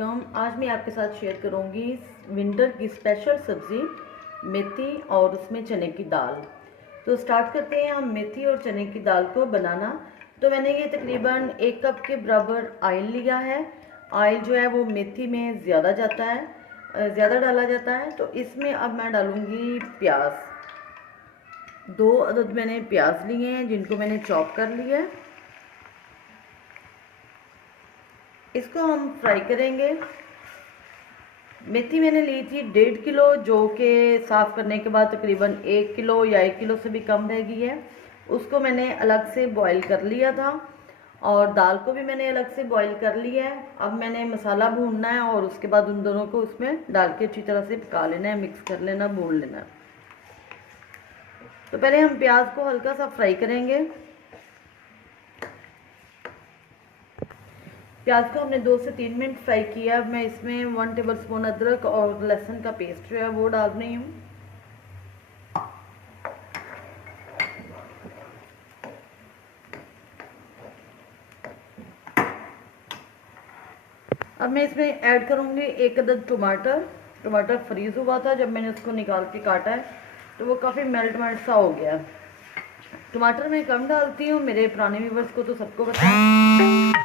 वालेकुम। आज मैं आपके साथ शेयर करूंगी विंटर की स्पेशल सब्ज़ी मेथी और उसमें चने की दाल। तो स्टार्ट करते हैं हम मेथी और चने की दाल को बनाना। तो मैंने ये तकरीबन 1 कप के बराबर ऑयल लिया है। ऑयल जो है वो मेथी में ज़्यादा जाता है, ज़्यादा डाला जाता है। तो इसमें अब मैं डालूँगी प्याज। 2 अदद मैंने प्याज लिए हैं जिनको मैंने चॉप कर लिया है। इसको हम फ्राई करेंगे। मेथी मैंने ली थी 1.5 किलो, जो कि साफ़ करने के बाद तकरीबन 1 किलो या 1 किलो से भी कम रह गई है। उसको मैंने अलग से बॉईल कर लिया था और दाल को भी मैंने अलग से बॉईल कर लिया है। अब मैंने मसाला भूनना है और उसके बाद उन दोनों को उसमें डाल के अच्छी तरह से पका लेना है, मिक्स कर लेना, भून लेना है। तो पहले हम प्याज को हल्का सा फ्राई करेंगे। प्याज को हमने 2 से 3 मिनट फ्राई किया। अब मैं इसमें 1 टेबलस्पून अदरक और लहसुन का पेस्ट जो है वो डाल रही हूँ। अब मैं इसमें ऐड करूँगी 1 अदद टमाटर। टमाटर फ्रीज़ हुआ था, जब मैंने उसको निकाल के काटा है तो वो काफ़ी मेल्ट सा हो गया। टमाटर मैं कम डालती हूँ, मेरे पुराने व्यूवर्स को तो सबको पता है।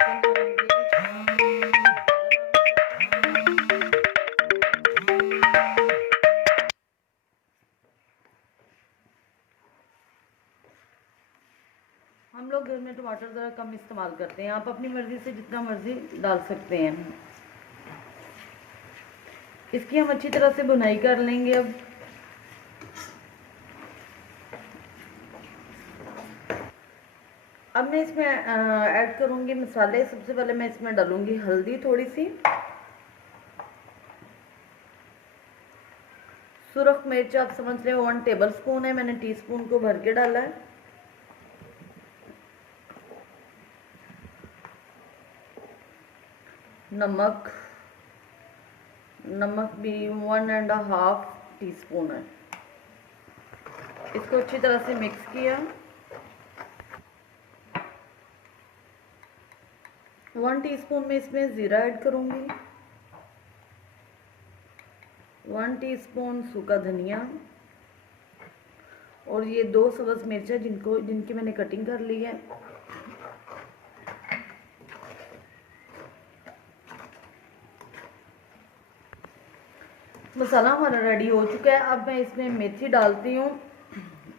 हम लोग घर में टमाटर ज़रा कम इस्तेमाल करते हैं, आप अपनी मर्ज़ी से जितना मर्ज़ी डाल सकते हैं। इसकी हम अच्छी तरह से भुनाई कर लेंगे। अब मैं इसमें ऐड करूँगी मसाले। सबसे पहले मैं इसमें डालूँगी हल्दी थोड़ी सी, सुरख मिर्च आप समझ रहे हो 1 टेबलस्पून है, मैंने टीस्पून को भर के डाला है। नमक, नमक भी 1.5 टीस्पून है। इसको अच्छी तरह से मिक्स किया। 1 टीस्पून में इसमें ज़ीरा ऐड करूँगी, 1 टीस्पून सूखा धनिया और ये 2 सब्ज़ मिर्चा जिनकी मैंने कटिंग कर ली है। मसाला हमारा रेडी हो चुका है। अब मैं इसमें मेथी डालती हूँ।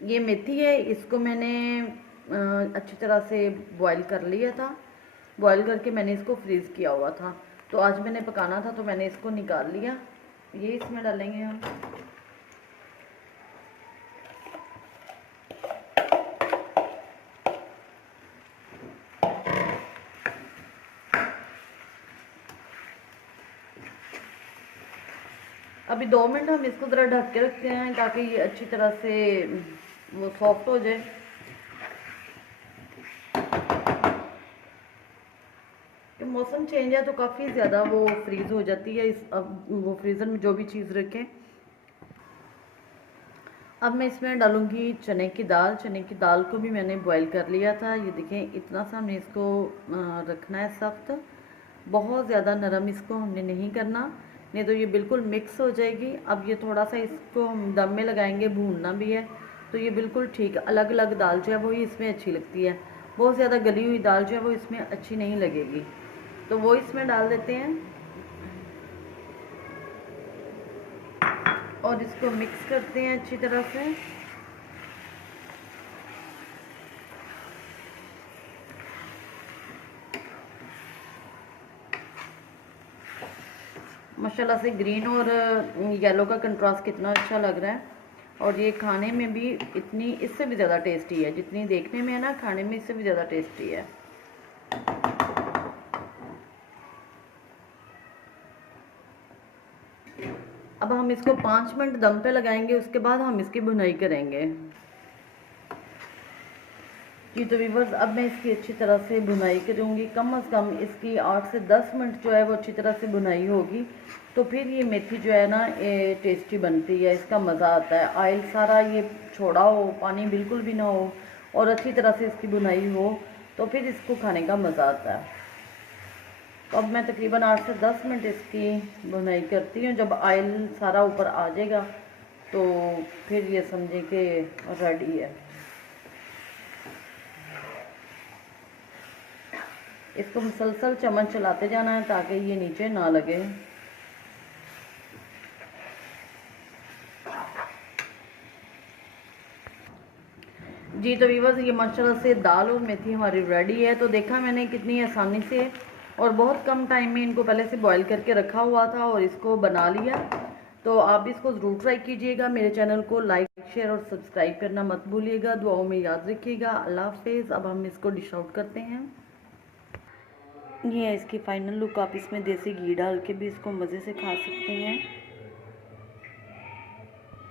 ये मेथी है, इसको मैंने अच्छी तरह से बॉईल कर लिया था। बॉईल करके मैंने इसको फ्रीज़ किया हुआ था, तो आज मैंने पकाना था तो मैंने इसको निकाल लिया। ये इसमें डालेंगे हम। अभी 2 मिनट हम इसको ज़रा ढक के रखते हैं ताकि ये अच्छी तरह से वो सॉफ्ट हो जाए। मौसम चेंज है तो काफ़ी ज़्यादा वो फ्रीज़ हो जाती है। अब वो फ्रीज़र में जो भी चीज़ रखें। अब मैं इसमें डालूँगी चने की दाल। चने की दाल को भी मैंने बॉईल कर लिया था। ये देखें, इतना सा हमने इसको रखना है सख्त, बहुत ज़्यादा नरम इसको हमने नहीं करना, नहीं तो ये बिल्कुल मिक्स हो जाएगी। अब ये थोड़ा सा इसको हम दम में लगाएंगे, भूनना भी है, तो ये बिल्कुल ठीक अलग अलग दाल जो है वो इसमें अच्छी लगती है। बहुत ज़्यादा गली हुई दाल जो है वो इसमें अच्छी नहीं लगेगी, तो वो इसमें डाल देते हैं और इसको मिक्स करते हैं अच्छी तरह से। माशाल्लाह से ग्रीन और येलो का कंट्रास्ट कितना अच्छा लग रहा है, और ये खाने में भी इतनी, इससे भी ज़्यादा टेस्टी है। जितनी देखने में है ना, खाने में इससे भी ज़्यादा टेस्टी है। अब हम इसको 5 मिनट दम पे लगाएंगे, उसके बाद हम इसकी भुनाई करेंगे। जी तो व्यूअर्स, अब मैं इसकी अच्छी तरह से भुनाई करूँगी। कम से कम इसकी 8 से 10 मिनट जो है वो अच्छी तरह से भुनाई होगी, तो फिर ये मेथी जो है ना ये टेस्टी बनती है, इसका मज़ा आता है। ऑयल सारा ये छोड़ा हो, पानी बिल्कुल भी ना हो, और अच्छी तरह से इसकी भुनाई हो, तो फिर इसको खाने का मज़ा आता है। तो अब मैं तकरीबन 8 से 10 मिनट इसकी भुनाई करती हूँ। जब ऑयल सारा ऊपर आ जाएगा तो फिर ये समझें कि रेडी है। इसको मुसलसल चम्मच चलाते जाना है ताकि ये नीचे ना लगे। जी तो वीवर्स, ये माशाल्लाह से दाल और मेथी हमारी रेडी है। तो देखा मैंने कितनी आसानी से और बहुत कम टाइम में इनको पहले से बॉईल करके रखा हुआ था और इसको बना लिया। तो आप भी इसको ज़रूर ट्राई कीजिएगा। मेरे चैनल को लाइक, शेयर और सब्सक्राइब करना मत भूलिएगा। दुआओं में याद रखिएगा। अल्लाह हाफिज़। अब हम इसको डिश आउट करते हैं। ये है इसकी फ़ाइनल लुक। आप इसमें देसी घी डाल के भी इसको मज़े से खा सकते हैं।